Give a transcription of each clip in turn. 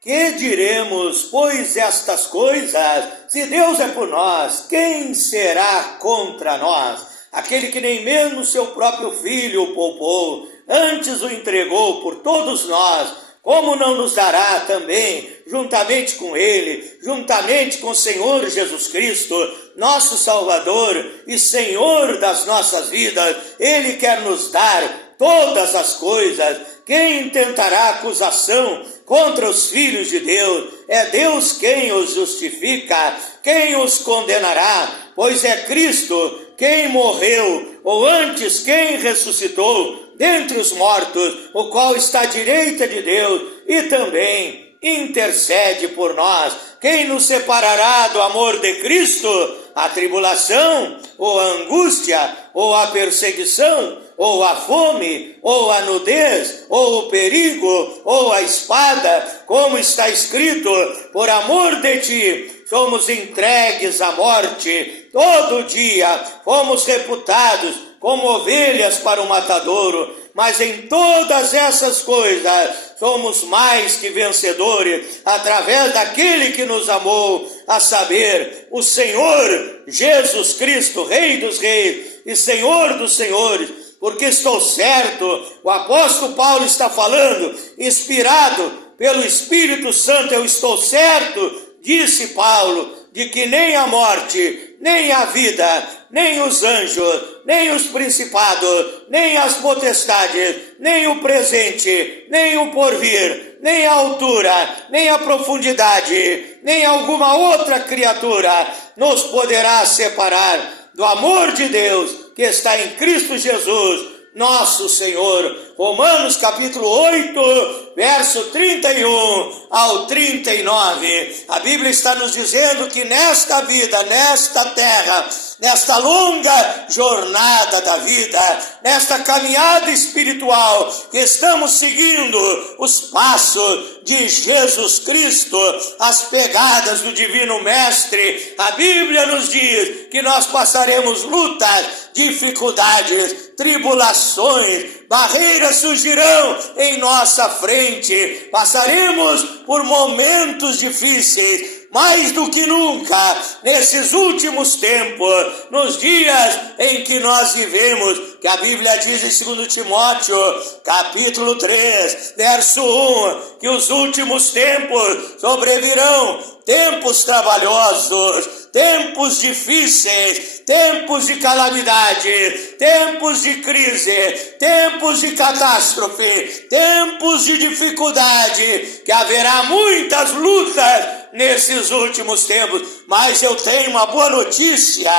Que diremos, pois, estas coisas? Se Deus é por nós, quem será contra nós? Aquele que nem mesmo seu próprio filho o poupou, antes o entregou por todos nós, como não nos dará também, juntamente com ele, juntamente com o Senhor Jesus Cristo, nosso Salvador e Senhor das nossas vidas, ele quer nos dar todas as coisas. Quem intentará acusação contra os filhos de Deus? É Deus quem os justifica. Quem os condenará? Pois é Cristo quem morreu, ou antes quem ressuscitou dentre os mortos, o qual está à direita de Deus e também intercede por nós. Quem nos separará do amor de Cristo? A tribulação, ou a angústia, ou a perseguição, ou a fome, ou a nudez, ou o perigo, ou a espada, como está escrito: por amor de ti somos entregues à morte, todo dia fomos reputados como ovelhas para o matadouro, mas em todas essas coisas somos mais que vencedores, através daquele que nos amou, a saber, o Senhor Jesus Cristo, Rei dos Reis e Senhor dos Senhores. Porque estou certo, o apóstolo Paulo está falando, inspirado pelo Espírito Santo, eu estou certo, disse Paulo, de que nem a morte, nem a vida, nem os anjos, nem os principados, nem as potestades, nem o presente, nem o porvir, nem a altura, nem a profundidade, nem alguma outra criatura nos poderá separar do amor de Deus que está em Cristo Jesus, nosso Senhor. Romanos capítulo 8, verso 31 ao 39. A Bíblia está nos dizendo que nesta vida, nesta terra, nesta longa jornada da vida, nesta caminhada espiritual, que estamos seguindo os passos de Jesus Cristo, as pegadas do Divino Mestre, a Bíblia nos diz que nós passaremos lutas, dificuldades, tribulações, barreiras surgirão em nossa frente, passaremos por momentos difíceis, mais do que nunca, nesses últimos tempos, nos dias em que nós vivemos, que a Bíblia diz em 2 Timóteo, capítulo 3, verso 1, que os últimos tempos sobrevirão tempos trabalhosos, tempos difíceis, tempos de calamidade, tempos de crise, tempos de catástrofe, tempos de dificuldade, que haverá muitas lutas nesses últimos tempos, mas eu tenho uma boa notícia,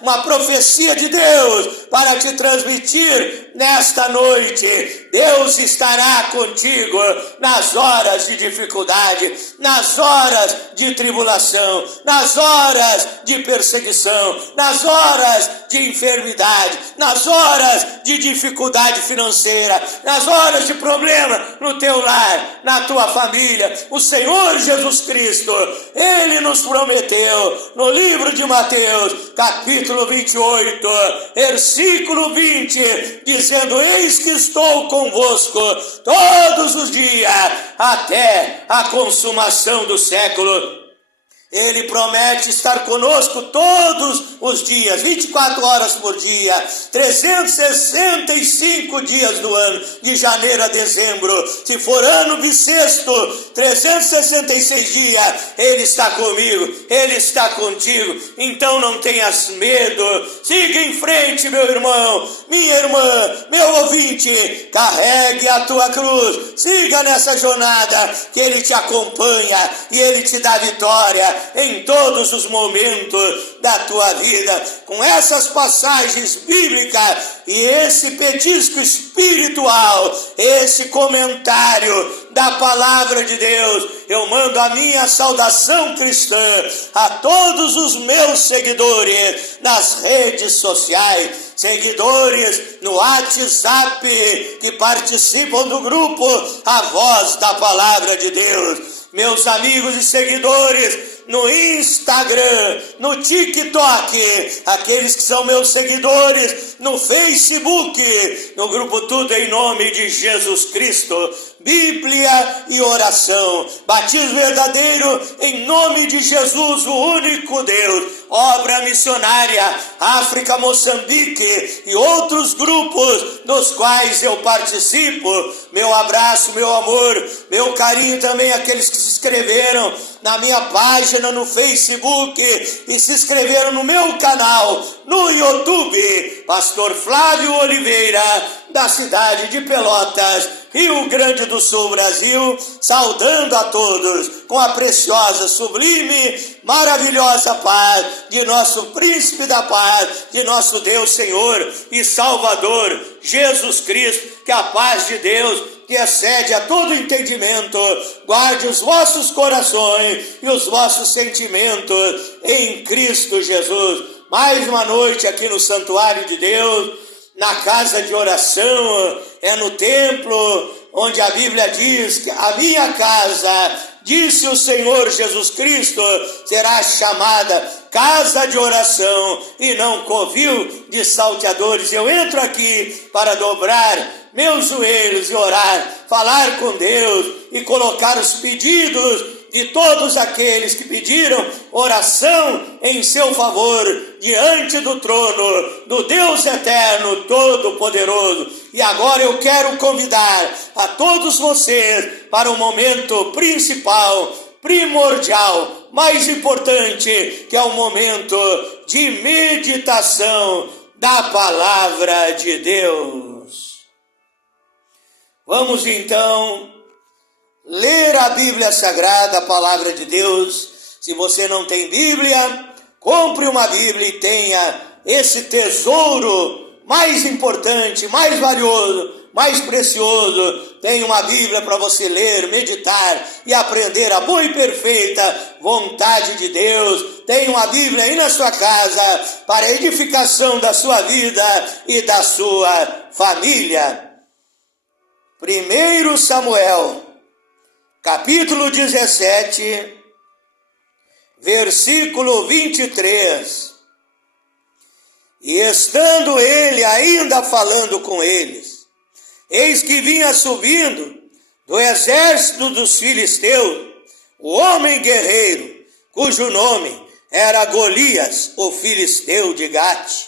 uma profecia de Deus para te transmitir nesta noite. Deus estará contigo nas horas de dificuldade, nas horas de tribulação, nas horas de perseguição, nas horas de enfermidade, nas horas de dificuldade financeira, nas horas de problema no teu lar, na tua família. O Senhor Jesus Cristo, Ele nos prometeu no livro de Mateus, capítulo 28, versículo 20, dizendo: eis que estou convosco todos os dias, até a consumação do século. Ele promete estar conosco todos os dias, 24 horas por dia, 365 dias do ano, de janeiro a dezembro. Se for ano bissexto, 366 dias, Ele está comigo, Ele está contigo. Então não tenhas medo, siga em frente, meu irmão, minha irmã, meu ouvinte, carregue a tua cruz, siga nessa jornada, que Ele te acompanha e Ele te dá vitória em todos os momentos da tua vida. Com essas passagens bíblicas e esse petisco espiritual, esse comentário da palavra de Deus, eu mando a minha saudação cristã a todos os meus seguidores nas redes sociais, seguidores no WhatsApp que participam do grupo A Voz da Palavra de Deus, meus amigos e seguidores no Instagram, no TikTok, aqueles que são meus seguidores no Facebook, no grupo Tudo em Nome de Jesus Cristo, Bíblia e oração, batismo verdadeiro em nome de Jesus, o único Deus, obra missionária, África, Moçambique e outros grupos dos quais eu participo. Meu abraço, meu amor, meu carinho também àqueles que se inscreveram na minha página no Facebook e se inscreveram no meu canal no YouTube, Pastor Flávio Oliveira, da cidade de Pelotas, Rio Grande do Sul, Brasil, saudando a todos com a preciosa, sublime, maravilhosa paz de nosso Príncipe da Paz, de nosso Deus, Senhor e Salvador, Jesus Cristo. Que a paz de Deus, que excede a todo entendimento, guarde os vossos corações e os vossos sentimentos em Cristo Jesus. Mais uma noite aqui no Santuário de Deus, na casa de oração, é no templo onde a Bíblia diz que a minha casa, disse o Senhor Jesus Cristo, será chamada casa de oração e não covil de salteadores. Eu entro aqui para dobrar meus joelhos e orar, falar com Deus e colocar os pedidos de todos aqueles que pediram oração em seu favor diante do trono do Deus eterno, todo-poderoso. E agora eu quero convidar a todos vocês para o momento principal, primordial, mais importante, que é o momento de meditação da palavra de Deus. Vamos então ler a Bíblia Sagrada, a palavra de Deus. Se você não tem Bíblia, compre uma Bíblia e tenha esse tesouro mais importante, mais valioso, mais precioso. Tenha uma Bíblia para você ler, meditar e aprender a boa e perfeita vontade de Deus. Tenha uma Bíblia aí na sua casa para a edificação da sua vida e da sua família. 1 Samuel, capítulo 17, versículo 23. E estando ele ainda falando com eles, eis que vinha subindo do exército dos filisteus o homem guerreiro, cujo nome era Golias, o filisteu de Gate,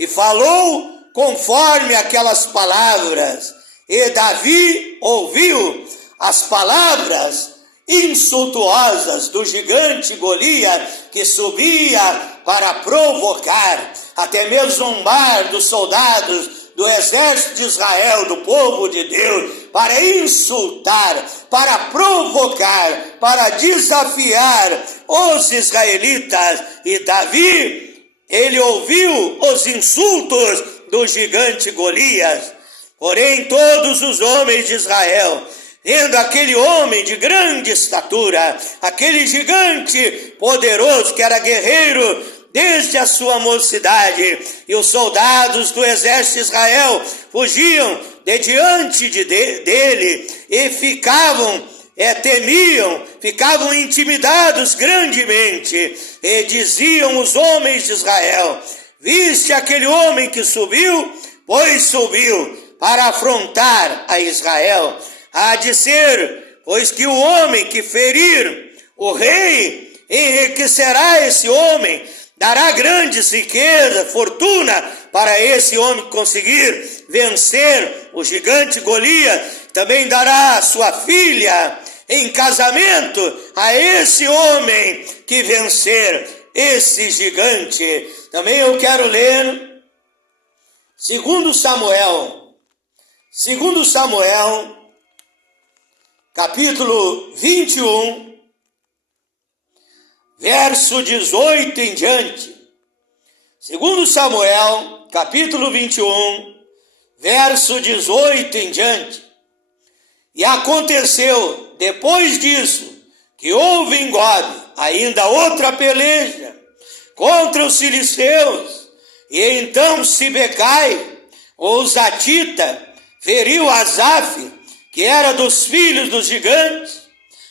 e falou conforme aquelas palavras. E Davi ouviu as palavras insultuosas do gigante Golias, que subia para provocar, até mesmo zombar dos soldados do exército de Israel, do povo de Deus, para insultar, para provocar, para desafiar os israelitas. E Davi, ele ouviu os insultos do gigante Golias. Porém, todos os homens de Israel, vendo aquele homem de grande estatura, aquele gigante poderoso que era guerreiro desde a sua mocidade, e os soldados do exército de Israel fugiam de diante dele e temiam, ficavam intimidados grandemente, e diziam os homens de Israel: viste aquele homem que subiu? Pois subiu para afrontar a Israel. Há de ser, pois que o homem que ferir o rei enriquecerá esse homem, dará grandes riquezas, fortuna para esse homem conseguir vencer o gigante Golias. Também dará sua filha em casamento a esse homem que vencer esse gigante. Também eu quero ler 2 Samuel, capítulo 21, verso 18 em diante. 2 Samuel, capítulo 21, verso 18 em diante. E aconteceu, depois disso, que houve em Gobe ainda outra peleja contra os filisteus. E então Sibecai, ou Zatita, feriu Asaf, que era dos filhos dos gigantes,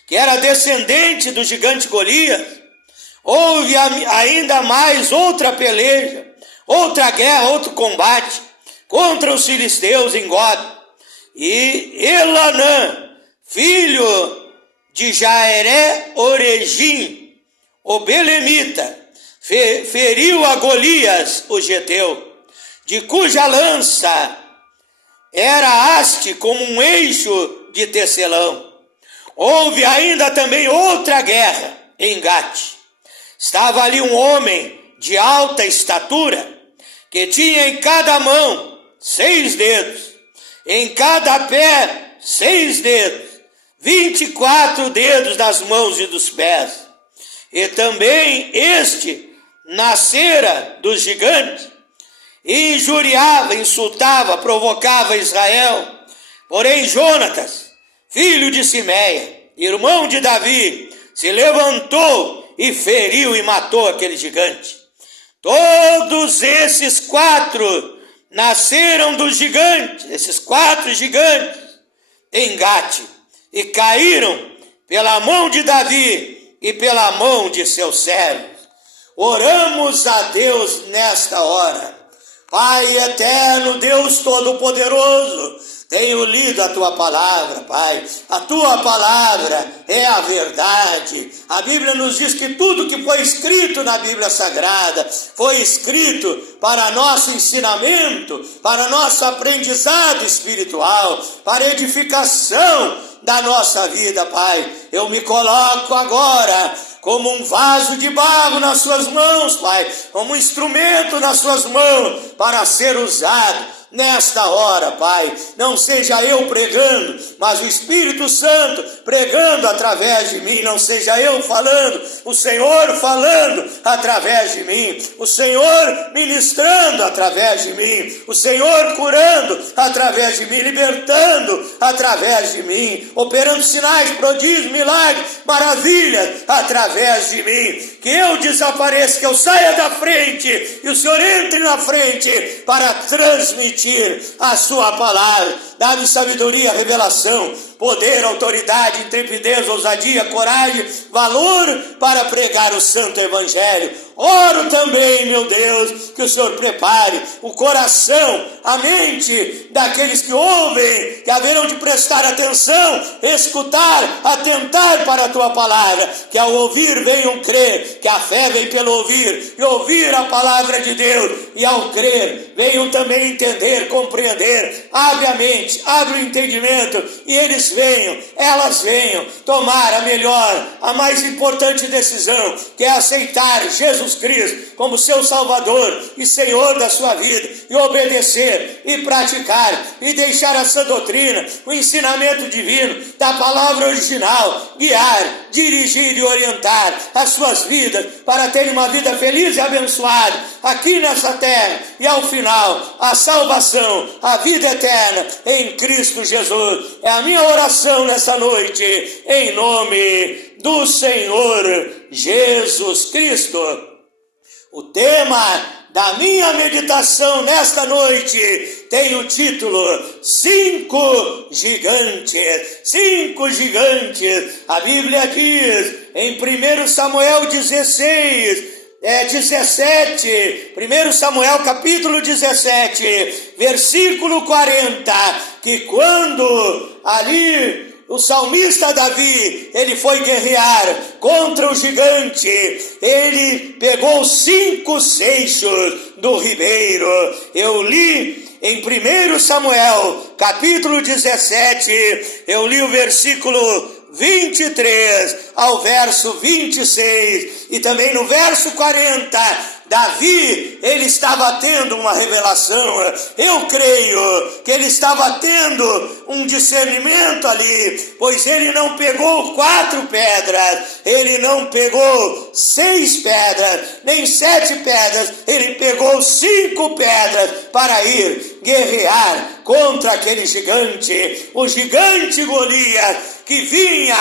que era descendente do gigante Golias. Houve ainda mais outra peleja, outra guerra, outro combate contra os filisteus em God. E Elanã, filho de Jaere Oregim, o belemita, feriu a Golias, o geteu, de cuja lança era haste como um eixo de tecelão. Houve ainda também outra guerra em Gate. Estava ali um homem de alta estatura, que tinha em cada mão 6 dedos, em cada pé 6 dedos, 24 dedos das mãos e dos pés. E também este nascera dos gigantes, e injuriava, insultava, provocava Israel. Porém Jonatas, filho de Simeia, irmão de Davi, se levantou e feriu e matou aquele gigante. Todos esses 4 nasceram dos gigantes, esses 4 gigantes, em Gate, e caíram pela mão de Davi e pela mão de seus servos. Oramos a Deus nesta hora. Pai eterno, Deus todo-poderoso, tenho lido a tua palavra, Pai. A tua palavra é a verdade. A Bíblia nos diz que tudo que foi escrito na Bíblia Sagrada foi escrito para nosso ensinamento, para nosso aprendizado espiritual, para edificação da nossa vida, Pai. Eu me coloco agora como um vaso de barro nas suas mãos, Pai, como um instrumento nas suas mãos para ser usado nesta hora, Pai. Não seja eu pregando, mas o Espírito Santo pregando através de mim. Não seja eu falando, o Senhor falando através de mim, o Senhor ministrando através de mim, o Senhor curando através de mim, libertando através de mim, operando sinais, prodígios, milagres, maravilhas através de mim. Que eu desapareça, que eu saia da frente e o Senhor entre na frente para transmitir a sua palavra. Dá-me sabedoria, revelação, poder, autoridade, intrepidez, ousadia, coragem, valor para pregar o santo evangelho. Oro também, meu Deus, que o Senhor prepare o coração, a mente daqueles que ouvem, que haverão de prestar atenção, escutar, atentar para a tua palavra, que ao ouvir venham crer, que a fé vem pelo ouvir, e ouvir a palavra de Deus, e ao crer venham também entender, compreender. Abre a mente, abre o entendimento, e eles venham, elas venham tomar a melhor, a mais importante decisão, que é aceitar Jesus Cristo como seu Salvador e Senhor da sua vida, e obedecer, e praticar, e deixar a sã doutrina, o ensinamento divino da palavra original, guiar, dirigir e orientar as suas vidas, para terem uma vida feliz e abençoada, aqui nessa terra, e ao final, a salvação, a vida eterna, em Cristo Jesus. É a minha oração nessa noite, em nome do Senhor Jesus Cristo. O tema da minha meditação nesta noite tem o título 5 gigantes. 5 gigantes. A Bíblia diz em 1 Samuel 17, 1 Samuel capítulo 17, versículo 40, que quando ali o salmista Davi, ele foi guerrear contra o gigante, ele pegou 5 seixos do ribeiro. Eu li em 1 Samuel capítulo 17, eu li o versículo 23 ao verso 26, e também no verso 40, Davi, ele estava tendo uma revelação. Eu creio que ele estava tendo um discernimento ali, pois ele não pegou 4 pedras, ele não pegou 6 pedras, nem 7 pedras, ele pegou 5 pedras para ir guerrear contra aquele gigante, o gigante Golias, que vinha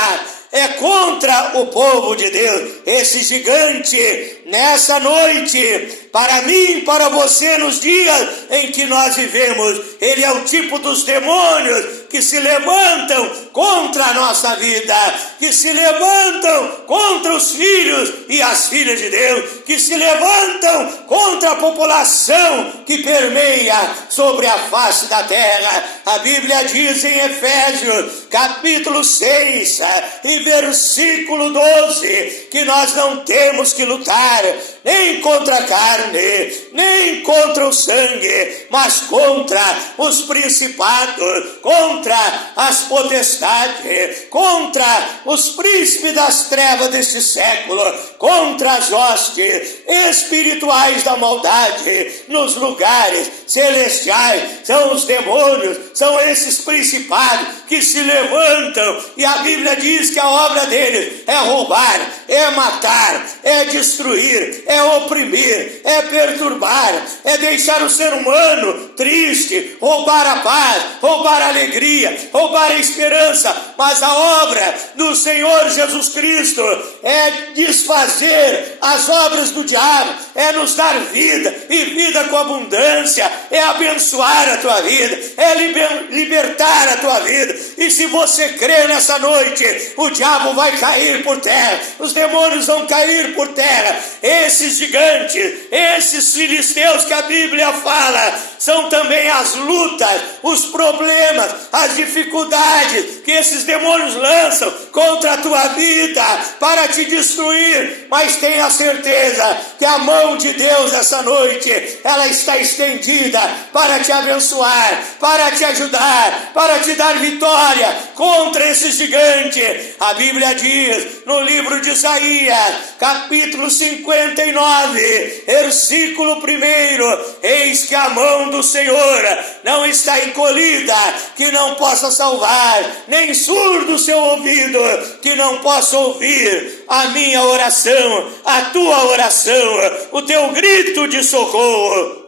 contra contra o povo de Deus. Esse gigante, nessa noite, para mim, para você, nos dias em que nós vivemos, ele é o tipo dos demônios que se levantam contra a nossa vida, que se levantam contra os filhos e as filhas de Deus, que se levantam contra a população que permeia sobre a face da terra. A Bíblia diz em Efésios, capítulo 6, e versículo 12, que nós não temos que lutar nem contra a carne, nem contra o sangue, mas contra os principados, contra as potestades, contra os príncipes das trevas deste século, contra as hostes espirituais da maldade nos lugares celestiais. São os demônios, são esses principados que se levantam, e a Bíblia diz que a obra deles é roubar, é matar, é destruir, é oprimir, é perturbar, é deixar o ser humano triste, roubar a paz, roubar a alegria, roubar a esperança. Mas a obra do Senhor Jesus Cristo é desfazer as obras do diabo, é nos dar vida e vida com abundância, é abençoar a tua vida, é libertar a tua vida. E se você crê nessa noite, o diabo vai cair por terra, os demônios vão cair por terra. Esses gigantes, esses filisteus que a Bíblia fala, são também as lutas, os problemas, as dificuldades que esses demônios lançam contra a tua vida para te destruir. Mas tenha certeza que a mão de Deus essa noite, ela está estendida para te abençoar, para te ajudar, para te dar vitória contra esse gigante. A Bíblia diz no livro de Isaías, capítulo 59, versículo 1: eis que a mão do Senhor não está encolhida, que não possa salvar, nem surdo o seu ouvido, que não possa ouvir a minha oração, a tua oração, o teu grito de socorro.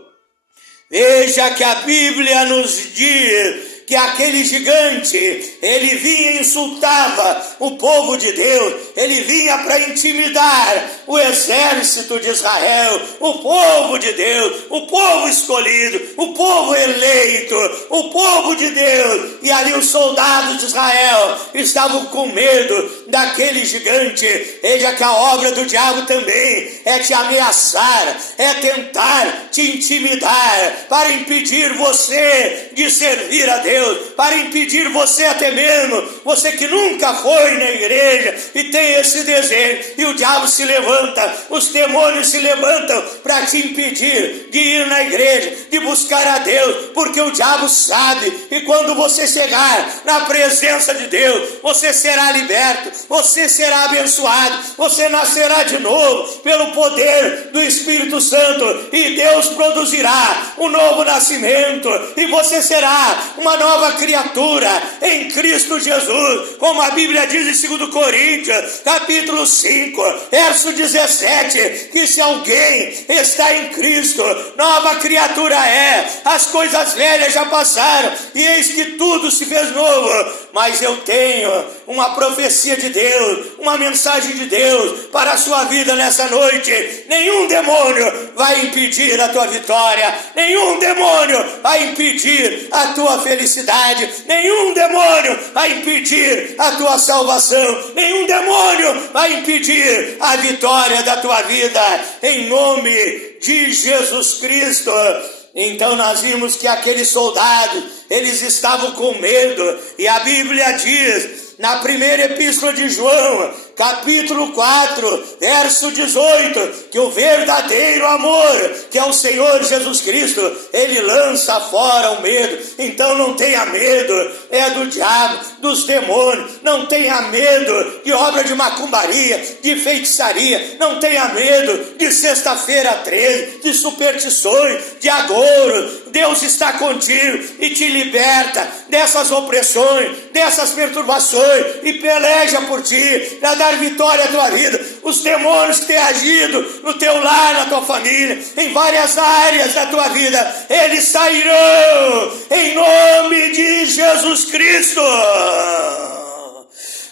Veja que a Bíblia nos diz que aquele gigante, ele vinha e insultava o povo de Deus, ele vinha para intimidar o exército de Israel, o povo de Deus, o povo escolhido, o povo eleito, o povo de Deus. E ali os soldados de Israel estavam com medo daquele gigante. Veja que a obra do diabo também é te ameaçar, é tentar te intimidar, para impedir você de servir a Deus, para impedir você até mesmo, você que nunca foi na igreja e tem esse desejo, e o diabo se levanta, os demônios se levantam para te impedir de ir na igreja, de buscar a Deus, porque o diabo sabe que quando você chegar na presença de Deus, você será liberto, você será abençoado, você nascerá de novo pelo poder do Espírito Santo, e Deus produzirá um novo nascimento, e você será uma nova criatura em Cristo Jesus, como a Bíblia diz em 2 Coríntios, capítulo 5, verso 17, que se alguém está em Cristo, nova criatura é, as coisas velhas já passaram, e eis que tudo se fez novo. Mas eu tenho uma profecia de Deus, uma mensagem de Deus para a sua vida nessa noite. Nenhum demônio vai impedir a tua vitória, nenhum demônio vai impedir a tua felicidade, nenhum demônio vai impedir a tua salvação, nenhum demônio vai impedir a vitória da tua vida, em nome de Jesus Cristo. Então nós vimos que aqueles soldados, eles estavam com medo, e a Bíblia diz na primeira epístola de João, capítulo 4, verso 18, que o verdadeiro amor, que é o Senhor Jesus Cristo, ele lança fora o medo. Então não tenha medo, é do diabo, dos demônios, não tenha medo de obra de macumbaria, de feitiçaria, não tenha medo de sexta-feira 13, de superstições, de agouro. Deus está contigo e te liberta dessas opressões, dessas perturbações, e peleja por ti, para dar vitória à tua vida. Os demônios que têm agido no teu lar, na tua família, em várias áreas da tua vida, eles sairão em nome de Jesus Cristo.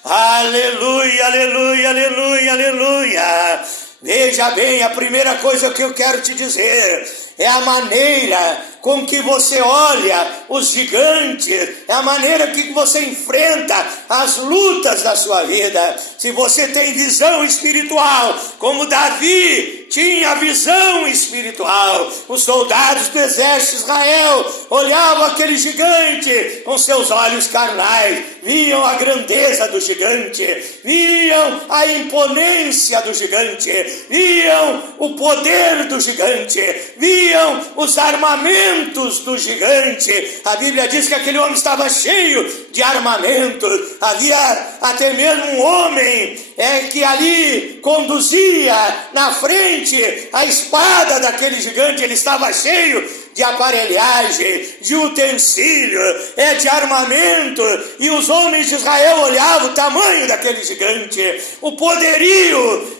Aleluia, aleluia, aleluia, aleluia. Veja bem, a primeira coisa que eu quero te dizer é a maneira com que você olha os gigantes, é a maneira que você enfrenta as lutas da sua vida. Se você tem visão espiritual, como Davi tinha visão espiritual, os soldados do exército de Israel olhavam aquele gigante com seus olhos carnais, viam a grandeza do gigante, viam a imponência do gigante, viam o poder do gigante, viam os armamentos do gigante. A Bíblia diz que aquele homem estava cheio de armamentos. Havia até mesmo um homem que ali conduzia na frente a espada daquele gigante. Ele estava cheio de aparelhagem, de utensílio, de armamento, e os homens de Israel olhavam o tamanho daquele gigante, o poderio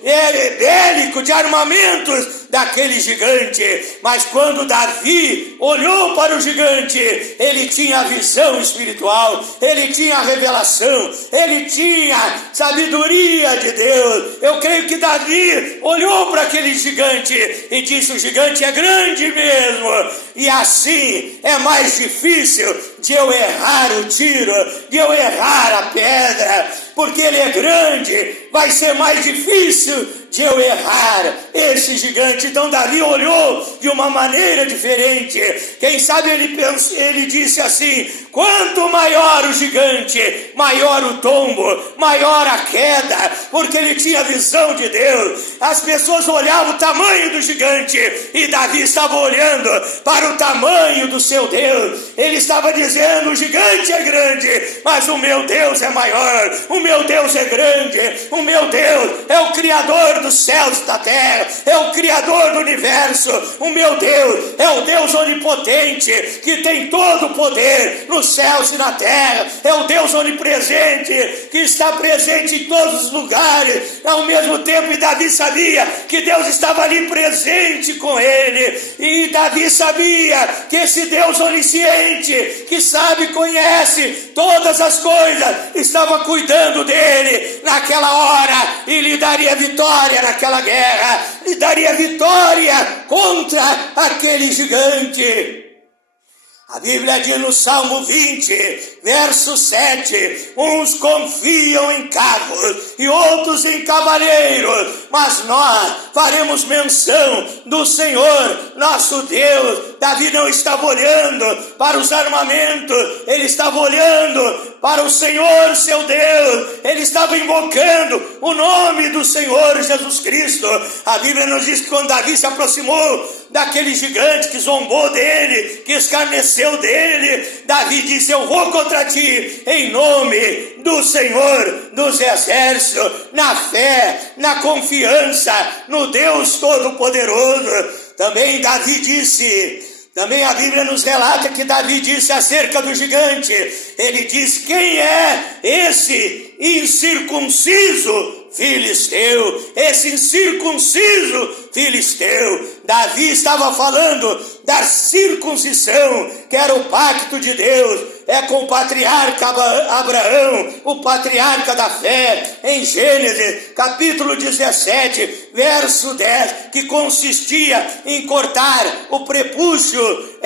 bélico de armamentos daquele gigante. Mas quando Davi olhou para o gigante, ele tinha a visão espiritual, ele tinha a revelação, ele tinha sabedoria de Deus. Eu creio que Davi olhou para aquele gigante e disse: o gigante é grande mesmo. E assim é mais difícil de eu errar o tiro, de eu errar a pedra, porque ele é grande, vai ser mais difícil de eu errar esse gigante. Então Davi olhou de uma maneira diferente. Quem sabe ele disse assim: quanto maior o gigante, maior o tombo, maior a queda, porque ele tinha visão de Deus. As pessoas olhavam o tamanho do gigante e Davi estava olhando para o tamanho do seu Deus. Ele estava dizendo: o gigante é grande, mas o meu Deus é maior, o meu Deus é grande, o meu Deus é o Criador dos céus e da terra, é o Criador do universo. O meu Deus é o Deus onipotente, que tem todo o poder nos céus e na terra, é o Deus onipresente, que está presente em todos os lugares, ao mesmo tempo. E Davi sabia que Deus estava ali presente com ele, e Davi sabia que esse Deus onisciente, que sabe, conhece todas as coisas, estava cuidando dele naquela hora e lhe daria vitória naquela guerra, lhe daria vitória contra aquele gigante. A Bíblia diz no Salmo 20, verso 7, uns confiam em carros e outros em cavaleiros, mas nós faremos menção do Senhor, nosso Deus. Davi não estava olhando para os armamentos, ele estava olhando para o Senhor, seu Deus. Ele estava invocando o nome do Senhor Jesus Cristo. A Bíblia nos diz que quando Davi se aproximou daquele gigante que zombou dele, que escarneceu dele, Davi disse: eu vou contra ti em nome do Senhor dos exércitos, na fé, na confiança no Deus Todo-Poderoso. Também Davi disse, também a Bíblia nos relata que Davi disse acerca do gigante, ele diz: quem é esse incircunciso filisteu, esse incircunciso filisteu? Davi estava falando da circuncisão, que era o pacto de Deus, com o patriarca Abraão, o patriarca da fé, em Gênesis capítulo 17, verso 10, que consistia em cortar o prepúcio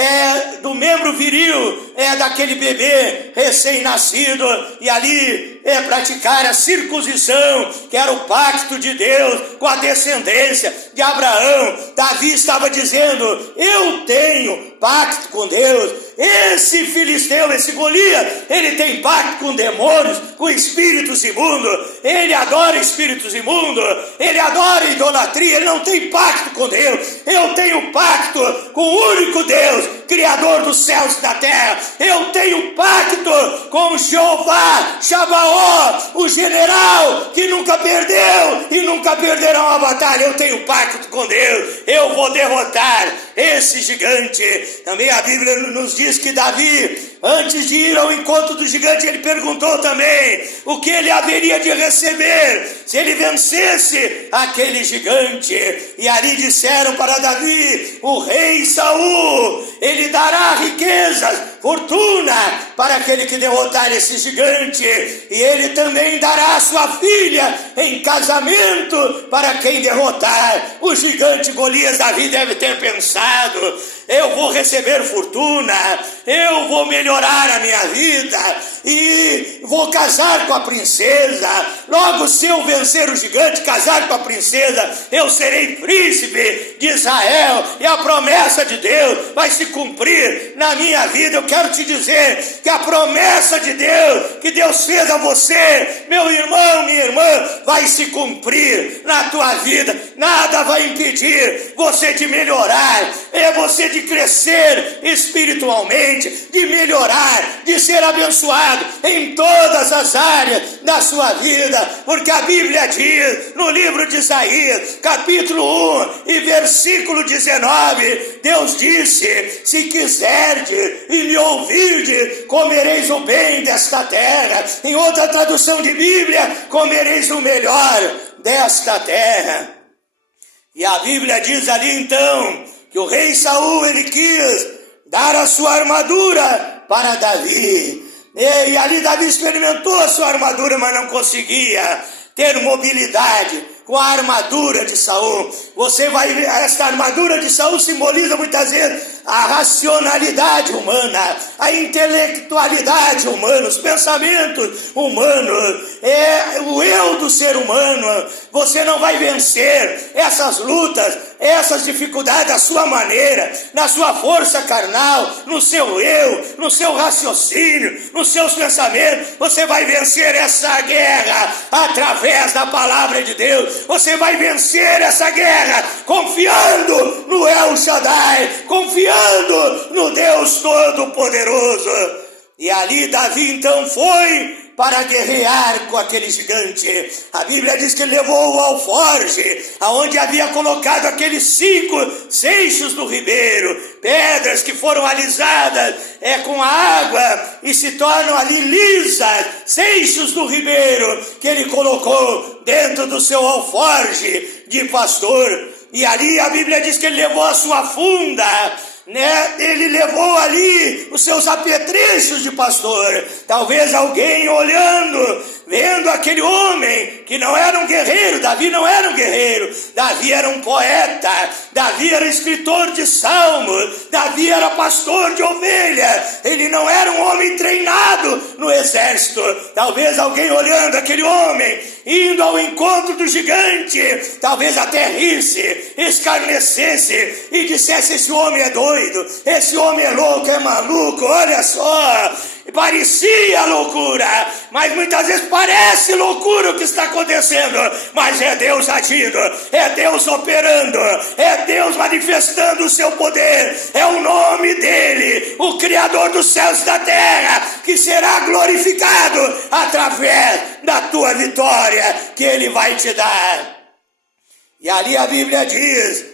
do membro viril daquele bebê recém-nascido, e ali praticar a circuncisão, que era o pacto de Deus com a descendência de Abraão. Davi estava dizendo: eu tenho pacto com Deus. Esse filisteu, esse Golias, ele tem pacto com demônios, com espíritos imundos, ele adora espíritos imundos, ele adora idolatria, ele não tem pacto com Deus. Eu tenho pacto com o único Deus, Criador dos céus e da terra. Eu tenho pacto com Jeová, Sabaó, o general que nunca perdeu e nunca perderá uma batalha. Eu tenho pacto com Deus. Eu vou derrotar esse gigante. Também a Bíblia nos diz que Davi, antes de ir ao encontro do gigante, ele perguntou também o que ele haveria de receber se ele vencesse aquele gigante. E ali disseram para Davi: o rei Saul, ele dará riquezas, fortuna para aquele que derrotar esse gigante, e ele também dará a sua filha em casamento para quem derrotar o gigante Golias. Davi deve ter pensado: eu vou receber fortuna, eu vou melhorar a minha vida e vou casar com a princesa. Logo, se eu vencer o gigante, casar com a princesa, eu serei príncipe de Israel e a promessa de Deus vai se cumprir na minha vida. Eu quero te dizer que a promessa de Deus, que Deus fez a você, meu irmão, minha irmã, vai se cumprir na tua vida. Nada vai impedir você de melhorar, você de crescer espiritualmente, de melhorar, de ser abençoado em todas as áreas da sua vida, porque a Bíblia diz no livro de Isaías, capítulo 1 e versículo 19, Deus disse: se quiserdes e me ouvirdes, comereis o bem desta terra. Em outra tradução de Bíblia, comereis o melhor desta terra. E a Bíblia diz ali então que o rei Saul, ele quis dar a sua armadura para Davi. E ali Davi experimentou a sua armadura, mas não conseguia ter mobilidade com a armadura de Saul. Esta armadura de Saul simboliza muitas vezes a racionalidade humana, a intelectualidade humana, os pensamentos humanos, o eu do ser humano. Você não vai vencer essas lutas, essas dificuldades da sua maneira, na sua força carnal, no seu eu, no seu raciocínio, nos seus pensamentos. Você vai vencer essa guerra através da palavra de Deus. Você vai vencer essa guerra confiando no El Shaddai, confiando no Deus Todo-Poderoso. E ali Davi então foi para guerrear com aquele gigante. A Bíblia diz que ele levou o alforje, aonde havia colocado aqueles 5 seixos do ribeiro, pedras que foram alisadas com a água e se tornam ali lisas, seixos do ribeiro que ele colocou dentro do seu alforje de pastor. E ali a Bíblia diz que ele levou a sua funda, ele levou ali os seus apetrechos de pastor. Talvez alguém olhando, vendo aquele homem que não era um guerreiro. Davi não era um guerreiro, Davi era um poeta, Davi era escritor de salmos, Davi era pastor de ovelha, ele não era um homem treinado no exército. Talvez alguém olhando aquele homem, indo ao encontro do gigante, talvez até risse, escarnecesse e dissesse: esse homem é doido, esse homem é louco, é maluco, olha só. Parecia loucura, mas muitas vezes parece loucura o que está acontecendo, mas é Deus agindo, é Deus operando, é Deus manifestando o seu poder, é o nome dele, o Criador dos céus e da terra, que será glorificado através da tua vitória que ele vai te dar. E ali a Bíblia diz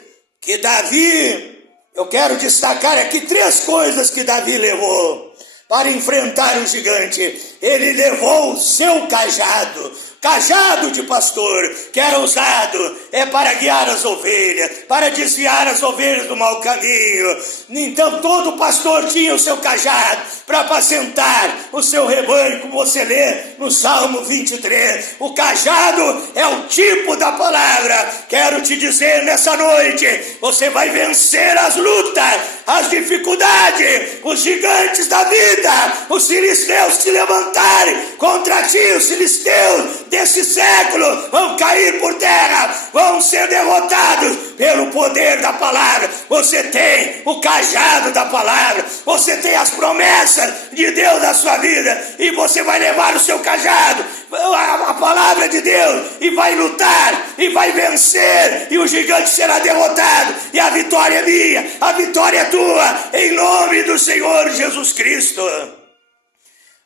que Davi, eu quero destacar aqui 3 coisas que Davi levou para enfrentar o gigante. Ele levou o seu cajado de pastor, que era usado para guiar as ovelhas, para desviar as ovelhas do mau caminho. Então todo pastor tinha o seu cajado para apacentar o seu rebanho, como você lê no Salmo 23. O cajado é o tipo da palavra. Quero te dizer nessa noite, você vai vencer as lutas, as dificuldades, os gigantes da vida, os filisteus te levantarem contra ti, os filisteus desse século vão cair por terra, vão ser derrotados pelo poder da palavra. Você tem o cajado da palavra, você tem as promessas de Deus na sua vida, e você vai levar o seu cajado, a palavra de Deus, e vai lutar, e vai vencer, e o gigante será derrotado, e a vitória é minha, a vitória é tua, em nome do Senhor Jesus Cristo.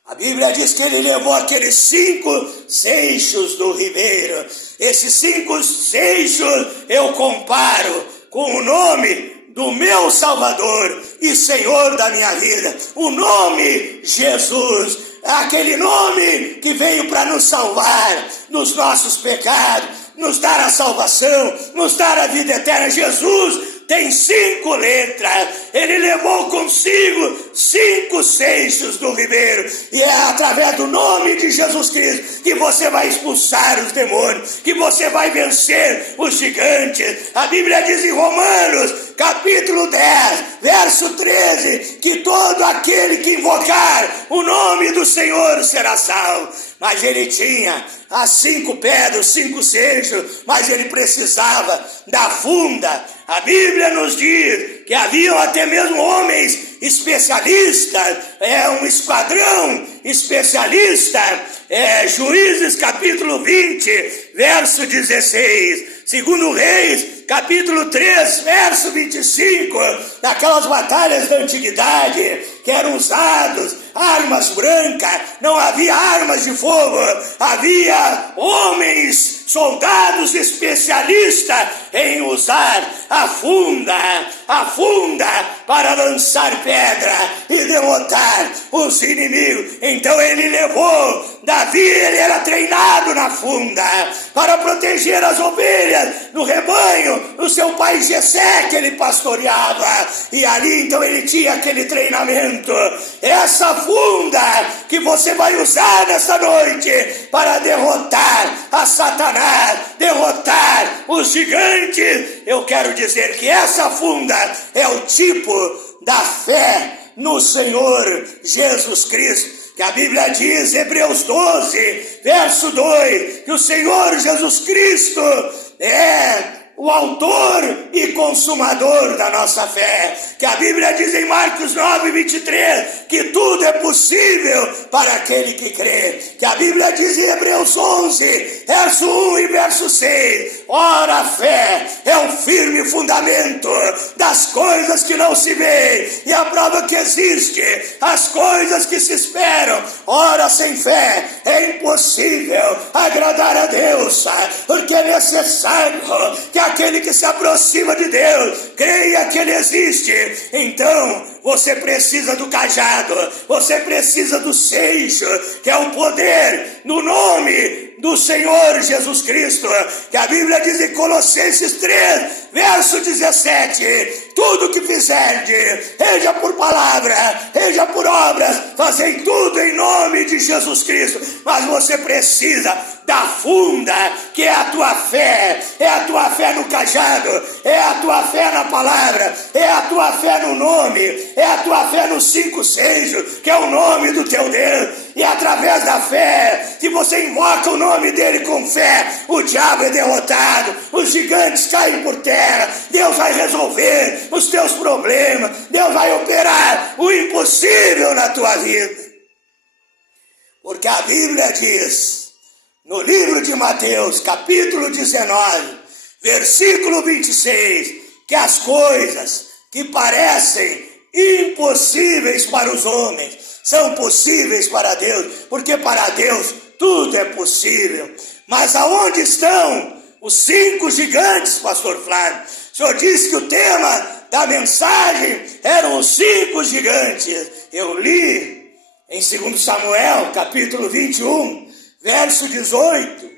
A Bíblia diz que ele levou aqueles 5 seixos do ribeiro. Esses 5 seixos eu comparo com o nome do meu Salvador e Senhor da minha vida. O nome Jesus, aquele nome que veio para nos salvar dos nossos pecados, nos dar a salvação, nos dar a vida eterna. Jesus tem 5 letras, ele levou consigo 5 seixos do ribeiro, e é através do nome de Jesus Cristo que você vai expulsar os demônios, que você vai vencer os gigantes. A Bíblia diz em Romanos, capítulo 10, verso 13, que todo aquele que invocar o nome do Senhor será salvo. Mas ele tinha as 5 pedras, 5 seixos, mas ele precisava da funda. A Bíblia nos diz que haviam até mesmo homens especialistas, um esquadrão especialista, Juízes capítulo 20, verso 16, segundo Reis, capítulo 3, verso 25, naquelas batalhas da antiguidade, que eram usados armas brancas, não havia armas de fogo, havia homens, soldados especialistas em usar a funda para lançar pedra e derrotar os inimigos. Então ele levou Davi, ele era treinado na funda para proteger as ovelhas do rebanho do seu pai Jessé, que ele pastoreava, e ali então ele tinha aquele treinamento. Essa funda que você vai usar nessa noite para derrotar a Satanás, derrotar os gigantes, eu quero dizer que essa funda é o tipo da fé no Senhor Jesus Cristo, que a Bíblia diz, Hebreus 12, verso 2, que o Senhor Jesus Cristo é o autor e consumador da nossa fé, que a Bíblia diz em Marcos 9, 23, que tudo é possível para aquele que crê, que a Bíblia diz em Hebreus 11, verso 1 e verso 6, ora a fé é um firme fundamento das coisas que não se veem, e a prova que existe, as coisas que se esperam. Ora, sem fé é impossível agradar a Deus, porque é necessário que aquele que se aproxima de Deus creia que Ele existe. Então você precisa do cajado, você precisa do seixo, que é o poder no nome do Senhor Jesus Cristo, que a Bíblia diz em Colossenses 3, verso 17, tudo que fizerdes, seja por palavra, seja por obras, fazei tudo em nome de Jesus Cristo. Mas você precisa da funda, que é a tua fé, é a tua fé no cajado, é a tua fé na palavra, é a tua fé no nome, é a tua fé nos 5 seixos, que é o nome do teu Deus. E através da fé, que você invoca o nome dele com fé, o diabo é derrotado, os gigantes caem por terra, Deus vai resolver os teus problemas, Deus vai operar o impossível na tua vida. Porque a Bíblia diz, no livro de Mateus, capítulo 19, versículo 26, que as coisas que parecem impossíveis para os homens são possíveis para Deus, porque para Deus tudo é possível. Mas aonde estão os 5 gigantes, pastor Flávio? O senhor disse que o tema da mensagem eram os 5 gigantes. Eu li em 2 Samuel, capítulo 21, verso 18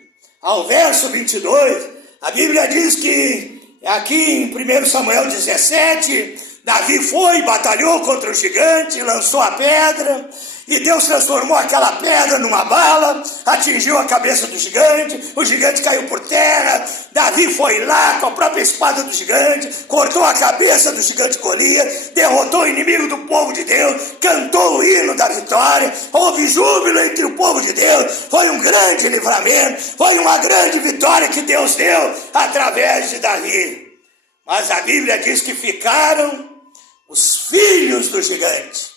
ao verso 22, a Bíblia diz que aqui em 1 Samuel 17, Davi foi, batalhou contra o gigante, lançou a pedra, e Deus transformou aquela pedra numa bala, atingiu a cabeça do gigante, o gigante caiu por terra. Davi foi lá com a própria espada do gigante, cortou a cabeça do gigante Golias, derrotou o inimigo do povo de Deus, cantou o hino da vitória, houve júbilo entre o povo de Deus. Foi um grande livramento, foi uma grande vitória que Deus deu através de Davi. Mas a Bíblia diz que ficaram os filhos do gigante,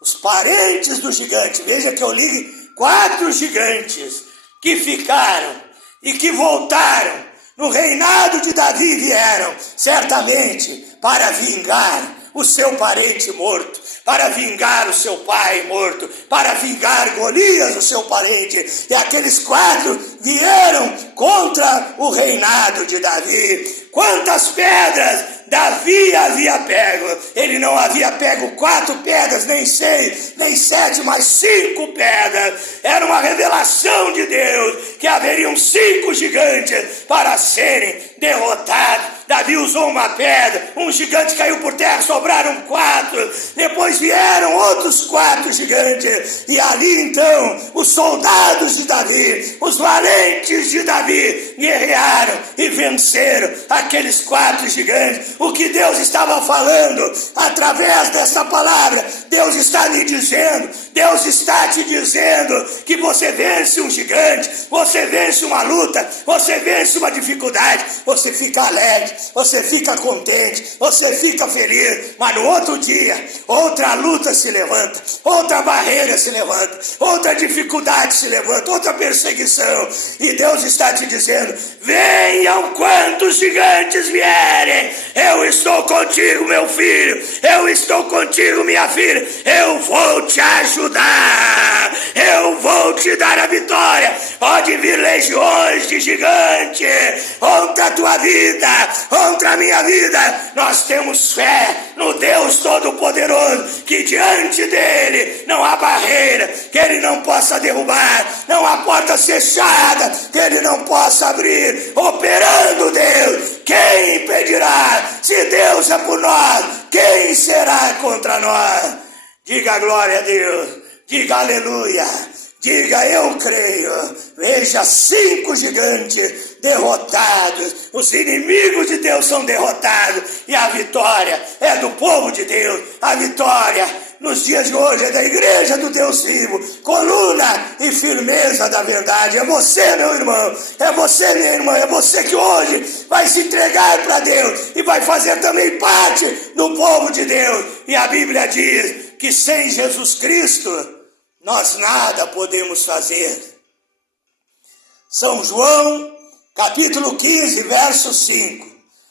os parentes do gigante. Veja que eu li 4 gigantes que ficaram e que voltaram no reinado de Davi, vieram certamente para vingar o seu parente morto, para vingar o seu pai morto, para vingar Golias, o seu parente. E aqueles 4 vieram contra o reinado de Davi. Quantas pedras Davi havia pego? Ele não havia pego 4 pedras, nem 6, nem 7, mas 5 pedras. Era uma revelação de Deus que haveriam 5 gigantes para serem derrotados. Davi usou uma pedra, um gigante caiu por terra, sobraram 4. Depois vieram outros 4 gigantes. E ali então, os soldados de Davi, os valentes de Davi, guerrearam e venceram aqueles 4 gigantes. O que Deus estava falando através dessa palavra, Deus está me dizendo, Deus está te dizendo que você vence um gigante, você vence uma luta, você vence uma dificuldade, você fica alegre, você fica contente, você fica feliz, mas no outro dia, outra luta se levanta, outra barreira se levanta, outra dificuldade se levanta, outra perseguição, e Deus está te dizendo, venham quantos gigantes vierem, eu estou contigo, meu filho, eu estou contigo, minha filha, eu vou te ajudar, eu vou te dar a vitória. Pode vir legiões de gigante contra a tua vida, contra a minha vida. Nós temos fé no Deus Todo-Poderoso, que diante dele não há barreira que ele não possa derrubar, não há porta fechada que ele não possa abrir. Operando Deus, quem impedirá? Se Deus é por nós, quem será contra nós? Diga glória a Deus, diga aleluia, diga eu creio. Veja 5 gigantes derrotados, os inimigos de Deus são derrotados, e a vitória é do povo de Deus. A vitória nos dias de hoje é da igreja do Deus vivo, coluna e firmeza da verdade. É você, meu irmão, é você, minha irmã, é você que hoje vai se entregar para Deus e vai fazer também parte do povo de Deus. E a Bíblia diz que sem Jesus Cristo nós nada podemos fazer. São João, capítulo 15, verso 5.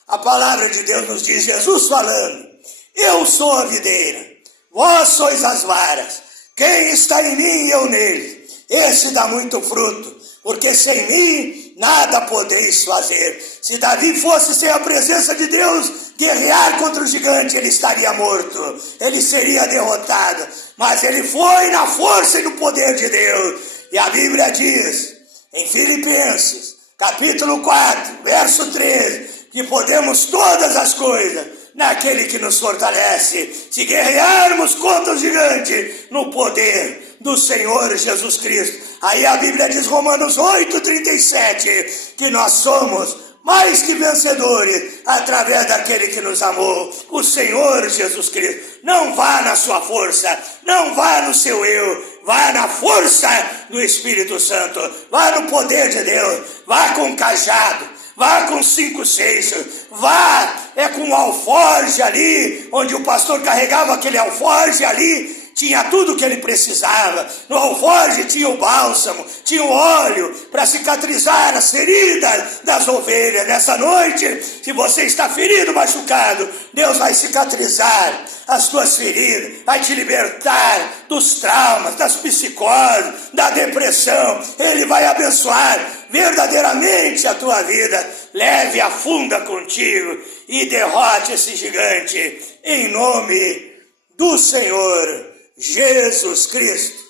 A palavra de Deus nos diz, Jesus falando, eu sou a videira, vós sois as varas, quem está em mim e eu nele, esse dá muito fruto, porque sem mim nada podeis fazer. Se Davi fosse sem a presença de Deus guerrear contra o gigante, ele estaria morto, ele seria derrotado, mas ele foi na força e no poder de Deus. E a Bíblia diz, em Filipenses, capítulo 4, verso 13, que podemos todas as coisas naquele que nos fortalece, se guerrearmos contra o gigante no poder do Senhor Jesus Cristo. Aí a Bíblia diz, Romanos 8:37, que nós somos mais que vencedores através daquele que nos amou, o Senhor Jesus Cristo. Não vá na sua força, não vá no seu eu, vá na força do Espírito Santo, vá no poder de Deus, vá com cajado, vá com 5 seixos, vá com o alforje ali, onde o pastor carregava aquele alforje ali, tinha tudo o que ele precisava. No alforje tinha o bálsamo, tinha o óleo para cicatrizar as feridas das ovelhas. Nessa noite, se você está ferido, machucado, Deus vai cicatrizar as tuas feridas, vai te libertar dos traumas, das psicoses, da depressão. Ele vai abençoar verdadeiramente a tua vida. Leve a funda contigo e derrote esse gigante em nome do Senhor Jesus Cristo.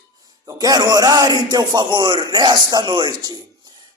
Eu quero orar em teu favor nesta noite.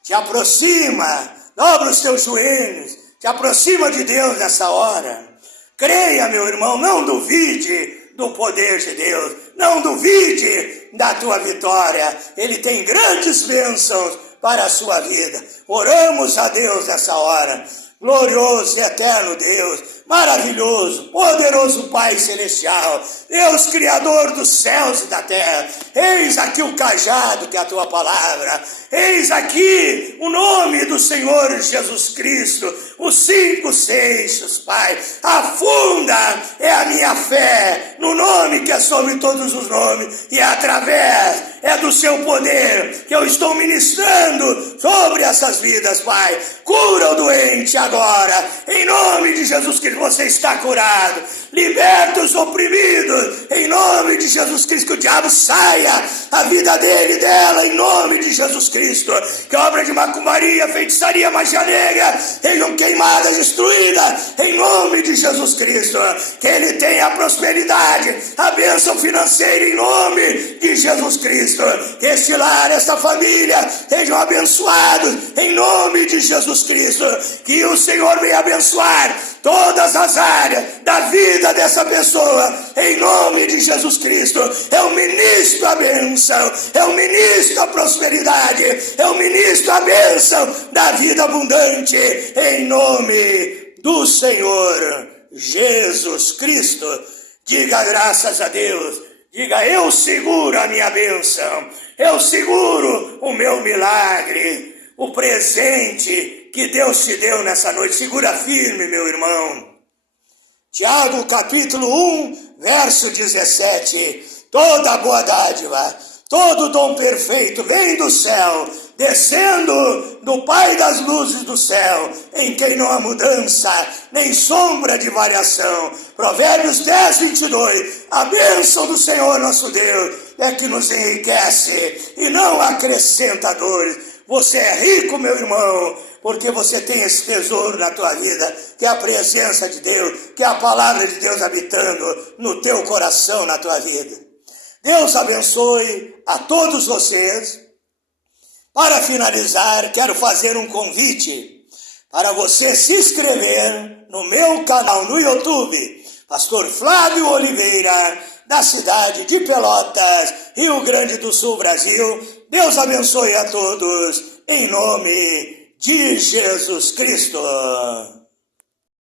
Te aproxima, dobra os teus joelhos, te aproxima de Deus nessa hora. Creia, meu irmão, não duvide do poder de Deus, não duvide da tua vitória. Ele tem grandes bênçãos para a sua vida. Oramos a Deus nessa hora. Glorioso e eterno Deus, maravilhoso, poderoso Pai Celestial, Deus Criador dos céus e da terra, eis aqui o cajado que é a tua palavra, eis aqui o nome do Senhor Jesus Cristo, os 5 seixos, Pai, a funda é a minha fé, no nome que é sobre todos os nomes, e é através do seu poder que eu estou ministrando sobre essas vidas, Pai. Cura o doente, mente agora. Em nome de Jesus Cristo, você está curado. Liberta os oprimidos. Em nome de Jesus Cristo, que o diabo saia a vida dele e dela. Em nome de Jesus Cristo. Que a obra de macumbaria, feitiçaria, magia negra sejam queimadas, destruídas. Em nome de Jesus Cristo. Que ele tenha a prosperidade, a bênção financeira. Em nome de Jesus Cristo. Que este lar, esta família sejam abençoados. Em nome de Jesus Cristo. Que o Senhor venha abençoar todas as áreas da vida dessa pessoa, em nome de Jesus Cristo. É o ministro da bênção, é o ministro da prosperidade, é o ministro da bênção da vida abundante, em nome do Senhor Jesus Cristo. Diga graças a Deus, diga: eu seguro a minha bênção, eu seguro o meu milagre, o presente que Deus te deu nessa noite. Segura firme, meu irmão. Tiago, capítulo 1, verso 17. Toda boa dádiva, todo dom perfeito vem do céu, descendo do Pai das luzes do céu, em quem não há mudança, nem sombra de variação. Provérbios 10, 22. A bênção do Senhor nosso Deus é que nos enriquece e não acrescenta dores. Você é rico, meu irmão, porque você tem esse tesouro na tua vida, que é a presença de Deus, que é a palavra de Deus habitando no teu coração, na tua vida. Deus abençoe a todos vocês. Para finalizar, quero fazer um convite para você se inscrever no meu canal no YouTube, Pastor Flávio Oliveira, da cidade de Pelotas, Rio Grande do Sul, Brasil. Deus abençoe a todos, em nome de Jesus Cristo.